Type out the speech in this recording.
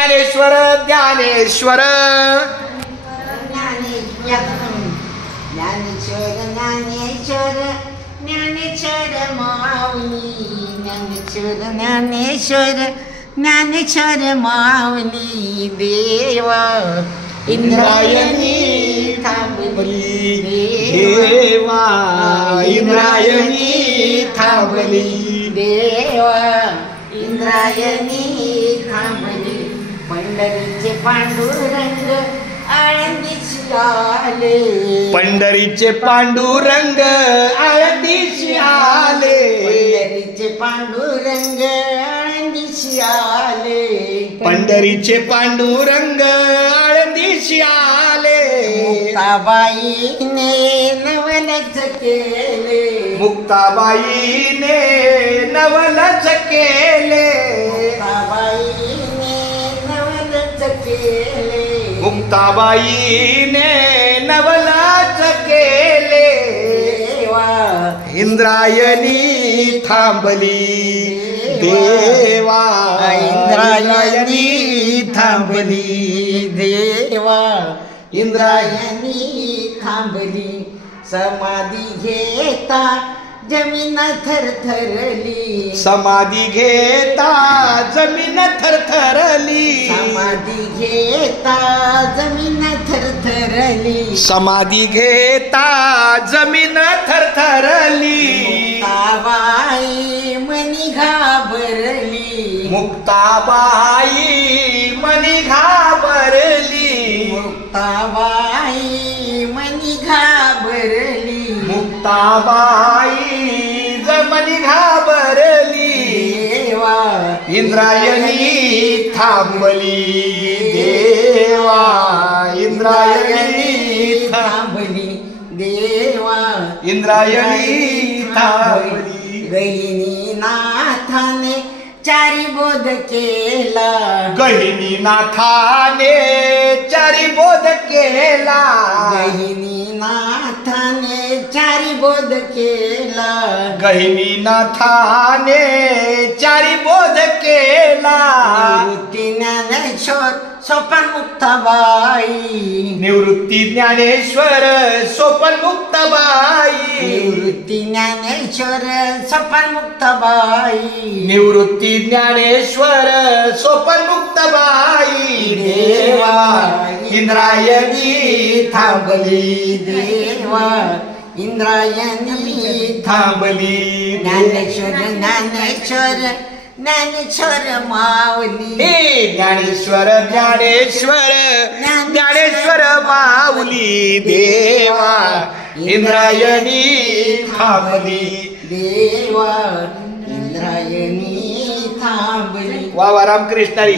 ज्ञानेश्वर ज्ञानेश्वर ज्ञानेश्वर ज्ञानेश्वर ज्ञानेश्वर माऊली ज्ञानेश्वर ज्ञानेश्वर ज्ञानेश्वर माऊली देवा इंद्रायणी थांबली देवा इंद्रायणी थांबली देवा इंद्रायणी थांबली पंढरीचे पांडुरंग आळंदीशी आले पंढरीचे पांडुरंग आळंदीशी आले पंढरीचे पांडुरंग आळंदीशी आले पंढरीचे पांडुरंग आळंदीशी आले मुक्ताबाईने नवलच केले मुक्ताबाईने नवलच केले मुक्ताबाईने नवलच केले मुक्ताबाईने नवलच केले देवा इंद्रायणी थांबली देवा इंद्रायणी थांबली देवा इंद्रायणी थांबली समाधी घेता जमीन थरथरली समाधी घेता जमीन थरथरली समाधी घेता जमीन थरथरली समाधी घेता जमीन थरथरली मुक्ताबाई मनी घाबरली मुक्ताबाई मनी घाबरली मुक्ताबाई मनी घाबरली मुक्ताबाई जमनी घाबरली देवा इंद्रायणी थांबली देवा इंद्रायणी थांबली देवा इंद्रायणी थांबली गहिनी नाथाने चारी बोध केला गहिनी नाथाने चारी बोध केला गहिनी नाथाने चारी बोध केला गहिनी नाथाने चारी बोध केला निवृत्ती ज्ञानेश्वर सोपान मुक्ताबाई निवृत्ती ज्ञानेश्वर सोपन मुक्ताबाई निवृत्ती ज्ञानेश्वर सोपान मुक्ताबाई निवृत्ती ज्ञानेश्वर सोपन मुक्ताबाई देवा इंद्रायणी थांबली देवा इंद्रायणी थांबली ज्ञानेश्वर ज्ञानेश्वर ज्ञानेश्वर माऊली ज्ञानेश्वर ज्ञानेश्वर ज्ञानेश्वर माऊली देवा इंद्रायणी थांबली देवा इंद्रायणी थांबली वा रामकृष्ण हरी.